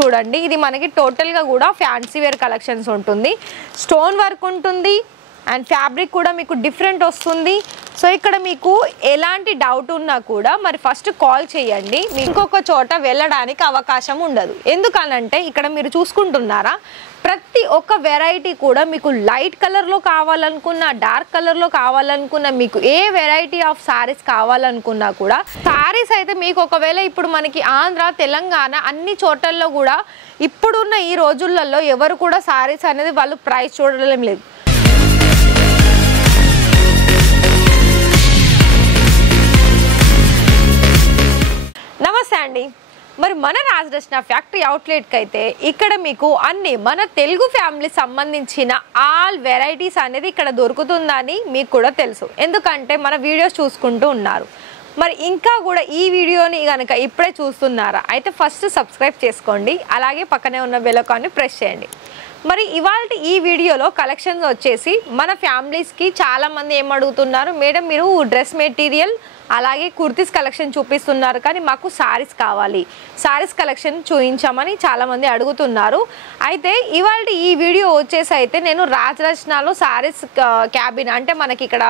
చూడండి ఇది మనకి టోటల్ గా కూడా ఫ్యాన్సీ వేర్ కలెక్షన్స్ ఉంటుంది. స్టోన్ వర్క్ ఉంటుంది అండ్ ఫ్యాబ్రిక్ కూడా మీకు డిఫరెంట్ వస్తుంది. సో ఇక్కడ మీకు ఎలాంటి డౌట్ ఉన్నా కూడా మరి ఫస్ట్ కాల్ చేయండి. ఇంకొక చోట వెళ్ళడానికి అవకాశం ఉండదు. ఎందుకనంటే ఇక్కడ మీరు చూసుకుంటున్నారా ప్రతి ఒక్క వెరైటీ కూడా మీకు లైట్ కలర్లో కావాలనుకున్నా డార్క్ కలర్లో కావాలనుకున్నా మీకు ఏ వెరైటీ ఆఫ్ సారీస్ కావాలనుకున్నా కూడా సారీస్ అయితే మీకు ఒకవేళ ఇప్పుడు మనకి ఆంధ్ర తెలంగాణ అన్ని చోట్లలో కూడా ఇప్పుడున్న ఈ రోజులలో ఎవరు కూడా సారీస్ అనేది వాళ్ళు ప్రైస్ చూడడం లేదు. నమస్తే అండి. మరి మన రాజరత్న ఫ్యాక్టరీ అవుట్లెట్కి అయితే ఇక్కడ మీకు అన్ని మన తెలుగు ఫ్యామిలీ సంబంధించిన ఆల్ వెరైటీస్ అనేది ఇక్కడ దొరుకుతుందని మీకు కూడా తెలుసు. ఎందుకంటే మన వీడియోస్ చూసుకుంటూ ఉన్నారు. మరి ఇంకా కూడా ఈ వీడియోని కనుక ఇప్పుడే చూస్తున్నారా అయితే ఫస్ట్ సబ్స్క్రైబ్ చేసుకోండి. అలాగే పక్కనే ఉన్న బెల్ ఐకాన్ని ప్రెస్ చేయండి. మరి ఇవాళ ఈ వీడియోలో కలెక్షన్స్ వచ్చేసి మన ఫ్యామిలీస్కి చాలామంది ఏం అడుగుతున్నారు, మేడం మీరు డ్రెస్ మెటీరియల్ అలాగే కుర్తీస్ కలెక్షన్ చూపిస్తున్నారు కానీ మాకు సారీస్ కావాలి, సారీస్ కలెక్షన్ చూపించామని చాలామంది అడుగుతున్నారు. అయితే ఇవాళ ఈ వీడియో వచ్చేసి అయితే నేను రాజరత్నలో సారీస్ క్యాబిన్ అంటే మనకి ఇక్కడ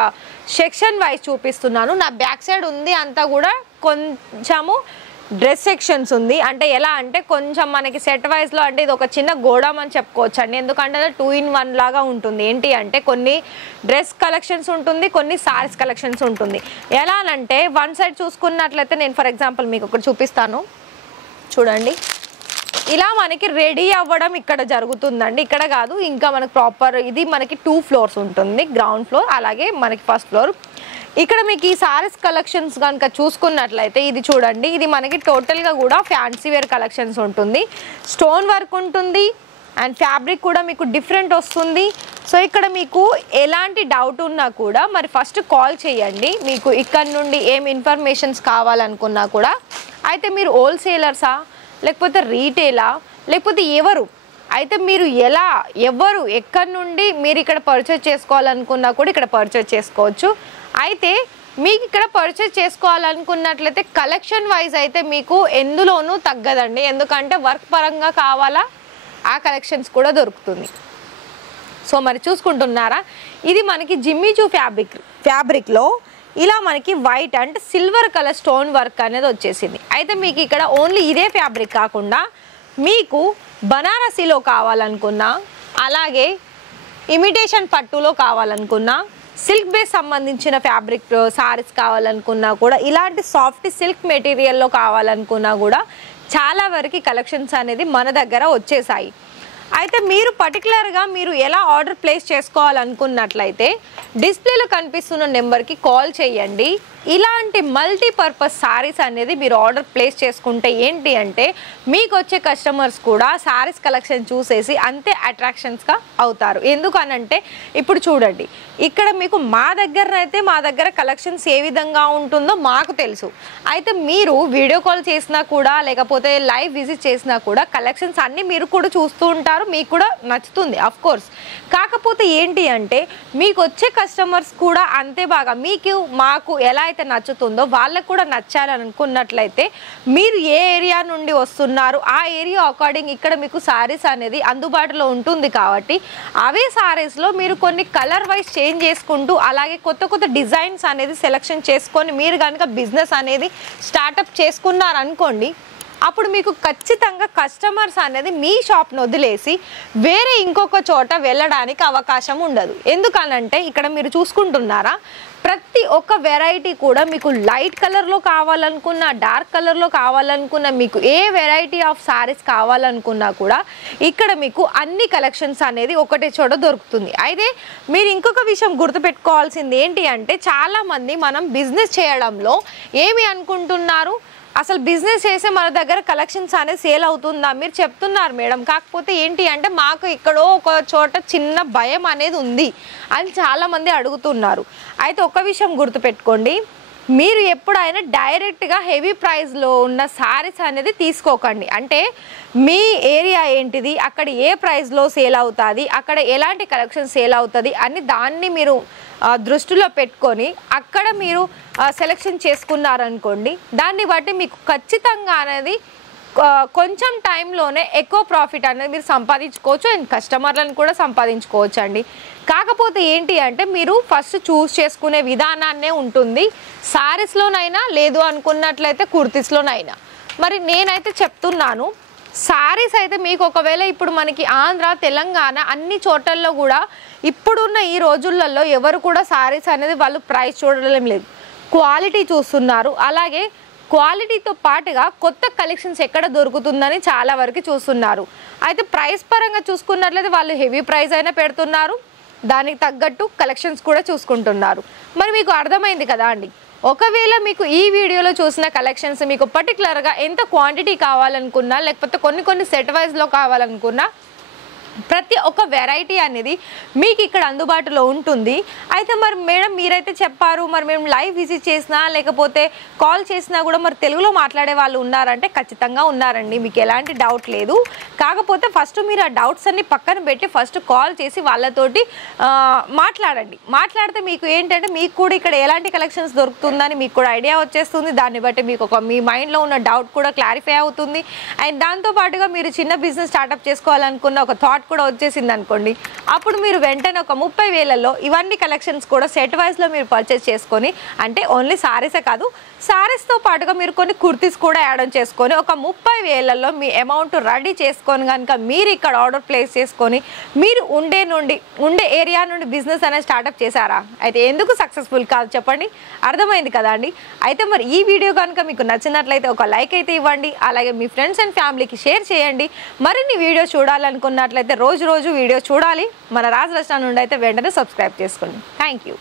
సెక్షన్ వైజ్ చూపిస్తున్నాను. నా బ్యాక్ సైడ్ ఉంది అంతా కూడా కొంచెము డ్రెస్ సెక్షన్స్ ఉంది. అంటే ఎలా అంటే కొంచెం మనకి సెట్ వైజ్లో అంటే ఇది ఒక చిన్న గోడౌన్ అని చెప్పుకోవచ్చు అండి. ఎందుకంటే 2 in 1 లాగా ఉంటుంది. ఏంటి అంటే కొన్ని డ్రెస్ కలెక్షన్స్ ఉంటుంది, కొన్ని సారీస్ కలెక్షన్స్ ఉంటుంది. ఎలా అంటే వన్ సైడ్ చూసుకున్నట్లయితే నేను ఫర్ ఎగ్జాంపుల్ మీకు ఒకటి చూపిస్తాను చూడండి. ఇలా మనకి రెడీ అవ్వడం ఇక్కడ జరుగుతుందండి. ఇక్కడ కాదు ఇంకా మనకి ప్రాపర్ ఇది మనకి 2 floors ఉంటుంది. గ్రౌండ్ ఫ్లోర్ అలాగే మనకి ఫస్ట్ ఫ్లోర్. ఇక్కడ మీకు ఈ సారీస్ కలెక్షన్స్ కనుక చూసుకున్నట్లయితే ఇది చూడండి ఇది మనకి టోటల్గా కూడా ఫ్యాన్సీ వేర్ కలెక్షన్స్ ఉంటుంది. స్టోన్ వర్క్ ఉంటుంది అండ్ ఫ్యాబ్రిక్ కూడా మీకు డిఫరెంట్ వస్తుంది. సో ఇక్కడ మీకు ఎలాంటి డౌట్ ఉన్నా కూడా మరి ఫస్ట్ కాల్ చేయండి. మీకు ఇక్కడ నుండి ఏం ఇన్ఫర్మేషన్స్ కావాలనుకున్నా కూడా అయితే మీరు హోల్సేలర్సా లేకపోతే రీటైలా లేకపోతే ఎవరు అయితే మీరు ఎవరు ఎక్కడి నుండి మీరు ఇక్కడ పర్చేజ్ చేసుకోవాలనుకున్నా కూడా ఇక్కడ పర్చేజ్ చేసుకోవచ్చు. అయితే మీకు ఇక్కడ పర్చేజ్ చేసుకోవాలనుకున్నట్లయితే కలెక్షన్ వైజ్ అయితే మీకు ఎందులోనూ తగ్గదండి. ఎందుకంటే వర్క్ పరంగా కావాలా ఆ కలెక్షన్స్ కూడా దొరుకుతుంది. సో మరి చూసుకుంటున్నారా ఇది మనకి జిమ్మిచూ ఫ్యాబ్రిక్లో ఇలా మనకి వైట్ అంటే సిల్వర్ కలర్ స్టోన్ వర్క్ అనేది వచ్చేసింది. అయితే మీకు ఇక్కడ ఓన్లీ ఇదే ఫ్యాబ్రిక్ కాకుండా మీకు బనారసీలో కావాలనుకున్నా అలాగే ఇమిటేషన్ పట్టులో కావాలనుకున్నా సిల్క్ బేస్ సంబంధించిన ఫ్యాబ్రిక్ సారీస్ కావాలనుకున్నా కూడా ఇలాంటి సాఫ్ట్ సిల్క్ మెటీరియల్లో కావాలనుకున్నా కూడా చాలా వరకు కలెక్షన్స్ అనేది మన దగ్గర వచ్చేసాయి. అయితే మీరు పర్టికులర్గా మీరు ఎలా ఆర్డర్ ప్లేస్ చేసుకోవాలనుకున్నట్లయితే డిస్ప్లేలో కనిపిస్తున్న నెంబర్కి కాల్ చేయండి. ఇలాంటి మల్టీపర్పస్ సారీస్ అనేది మీరు ఆర్డర్ ప్లేస్ చేసుకుంటే ఏంటి అంటే మీకు వచ్చే కస్టమర్స్ కూడా సారీస్ కలెక్షన్ చూసేసి అంతే అట్రాక్షన్స్గా అవుతారు. ఎందుకనంటే ఇప్పుడు చూడండి ఇక్కడ మీకు మా దగ్గర కలెక్షన్స్ ఏ విధంగా ఉంటుందో మాకు తెలుసు. అయితే మీరు వీడియో కాల్ చేసినా కూడా లేకపోతే లైవ్ విజిట్ చేసినా కూడా కలెక్షన్స్ అన్నీ మీరు కూడా చూస్తూ ఉంటారు, మీకు కూడా నచ్చుతుంది ఆఫ్ కోర్స్. కాకపోతే ఏంటి అంటే మీకు వచ్చే కస్టమర్స్ కూడా అంతే బాగా మాకు ఎలా అయితే నచ్చుతుందో వాళ్ళకు కూడా నచ్చాలని అనుకున్నట్లయితే మీరు ఏ ఏరియా నుండి వస్తున్నారు ఆ ఏరియా అకార్డింగ్ ఇక్కడ మీకు సారీస్ అనేది అందుబాటులో ఉంటుంది. కాబట్టి అవే సారీస్లో మీరు కొన్ని కలర్ వైజ్ చేంజ్ చేసుకుంటూ అలాగే కొత్త డిజైన్స్ అనేది సెలెక్షన్ చేసుకొని మీరు కనుక బిజినెస్ అనేది స్టార్టప్ చేసుకున్నారనుకోండి అప్పుడు మీకు ఖచ్చితంగా కస్టమర్స్ అనేది మీ షాప్ను వదిలేసి వేరే ఇంకొక చోట వెళ్ళడానికి అవకాశం ఉండదు. ఎందుకనంటే ఇక్కడ మీరు చూసుకుంటున్నారా ప్రతి ఒక్క వెరైటీ కూడా మీకు లైట్ కలర్లో కావాలనుకున్నా డార్క్ కలర్లో కావాలనుకున్నా మీకు ఏ వెరైటీ ఆఫ్ సారీస్ కావాలనుకున్నా కూడా ఇక్కడ మీకు అన్ని కలెక్షన్స్ అనేది ఒకటే చోట దొరుకుతుంది. అయితే మీరు ఇంకొక విషయం గుర్తుపెట్టుకోవాల్సింది ఏంటి అంటే చాలామంది మనం బిజినెస్ చేయడంలో ఏమి అనుకుంటున్నారు అసలు బిజినెస్ చేసే మన దగ్గర కలెక్షన్స్ అనేది సేల్ అవుతుందా మీరు చెప్తున్నారు మేడం, కాకపోతే ఏంటి అంటే మాకు ఇక్కడో ఒక చోట చిన్న భయం అనేది ఉంది అని చాలామంది అడుగుతున్నారు. అయితే ఒక విషయం గుర్తుపెట్టుకోండి, మీరు ఎప్పుడైనా డైరెక్ట్గా హెవీ ప్రైస్లో ఉన్న సారీస్ అనేది తీసుకోకండి. అంటే మీ ఏరియా ఏంటిది, అక్కడ ఏ ప్రైస్లో సేల్ అవుతుంది, అక్కడ ఎలాంటి కలెక్షన్ సేల్ అవుతుంది అని దాన్ని మీరు దృష్టిలో పెట్టుకొని అక్కడ మీరు సెలెక్షన్ చేసుకున్నారనుకోండి దాన్ని బట్టి మీకు ఖచ్చితంగా అనేది కొంచెం టైంలోనే ఎక్కువ ప్రాఫిట్ అనేది మీరు సంపాదించుకోవచ్చు అండ్ కస్టమర్లను కూడా సంపాదించుకోవచ్చు అండి. కాకపోతే ఏంటి అంటే మీరు ఫస్ట్ చూస్ చేసుకునే విధానాన్నే ఉంటుంది. శారీస్లోనైనా లేదు అనుకున్నట్లయితే కుర్తీస్లోనైనా. మరి నేనైతే చెప్తున్నాను, శారీస్ అయితే మీకు ఒకవేళ ఇప్పుడు మనకి ఆంధ్ర తెలంగాణ అన్ని చోట్లలో కూడా ఇప్పుడున్న ఈ రోజులలో ఎవరు కూడా శారీస్ అనేది వాళ్ళు ప్రైస్ చూడడం లేదు, క్వాలిటీ చూస్తున్నారు. అలాగే క్వాలిటీతో పాటుగా కొత్త కలెక్షన్స్ ఎక్కడ దొరుకుతుందని చాలా వరకు చూస్తున్నారు. అయితే ప్రైస్ పరంగా చూసుకున్నట్లయితే వాళ్ళు హెవీ ప్రైస్ అయినా పెడుతున్నారు, దానికి తగ్గట్టు కలెక్షన్స్ కూడా చూసుకుంటున్నారు. మరి మీకు అర్థమైంది కదా అండి. ఒకవేళ మీకు ఈ వీడియోలో చూసిన కలెక్షన్స్ మీకు పర్టికులర్గా ఎంత క్వాంటిటీ కావాలనుకున్నా లేకపోతే కొన్ని సెట్ వైజ్లో కావాలనుకున్నా ప్రతి ఒక్క వెరైటీ అనేది మీకు ఇక్కడ అందుబాటులో ఉంటుంది. అయితే మరి మేడం మీరైతే చెప్పారు, మరి మేము లైవ్ విజిట్ చేసినా లేకపోతే కాల్ చేసినా కూడా మరి తెలుగులో మాట్లాడే వాళ్ళు ఉన్నారంటే ఖచ్చితంగా ఉన్నారండి, మీకు ఎలాంటి డౌట్ లేదు. కాకపోతే ఫస్ట్ మీరు ఆ డౌట్స్ అన్ని పక్కన పెట్టి ఫస్ట్ కాల్ చేసి వాళ్ళతోటి మాట్లాడండి. మాట్లాడితే మీకు ఏంటంటే మీకు కూడా ఇక్కడ ఎలాంటి కలెక్షన్స్ దొరుకుతుందని మీకు కూడా ఐడియా వచ్చేస్తుంది. దాన్ని బట్టి మీకు మీ మైండ్లో ఉన్న డౌట్ కూడా క్లారిఫై అవుతుంది. అండ్ దాంతోపాటుగా మీరు చిన్న బిజినెస్ స్టార్ట్అప్ చేసుకోవాలనుకున్న ఒక థాట్ కూడా వచ్చేసింది అనుకోండి, అప్పుడు మీరు వెంటనే ఒక 30,000లో ఇవన్నీ కలెక్షన్స్ కూడా సెట్ వైజ్లో మీరు పర్చేస్ చేసుకొని, అంటే ఓన్లీ సారీసే కాదు సారీస్తో పాటుగా మీరు కొన్ని కుర్తీస్ కూడా యాడ్ ఆన్ చేసుకొని ఒక 30,000లో మీ అమౌంట్ రెడీ చేసుకొని కనుక మీరు ఇక్కడ ఆర్డర్ ప్లేస్ చేసుకొని మీరు ఉండే ఏరియా నుండి బిజినెస్ అనేది స్టార్ట్అప్ చేశారా, అయితే ఎందుకు సక్సెస్ఫుల్ కాదు చెప్పండి. అర్థమైంది కదా అండి. అయితే మరి ఈ వీడియో కనుక మీకు నచ్చినట్లయితే ఒక లైక్ అయితే ఇవ్వండి. అలాగే మీ ఫ్రెండ్స్ అండ్ ఫ్యామిలీకి షేర్ చేయండి. మరిన్ని వీడియో చూడాలనుకున్నట్లయితే రోజు వీడియో చూడాలి మన రాజ్ రెస్టారెంట్ నుండి అయితే వెంటనే సబ్స్క్రైబ్ చేసుకోండి. Thank you.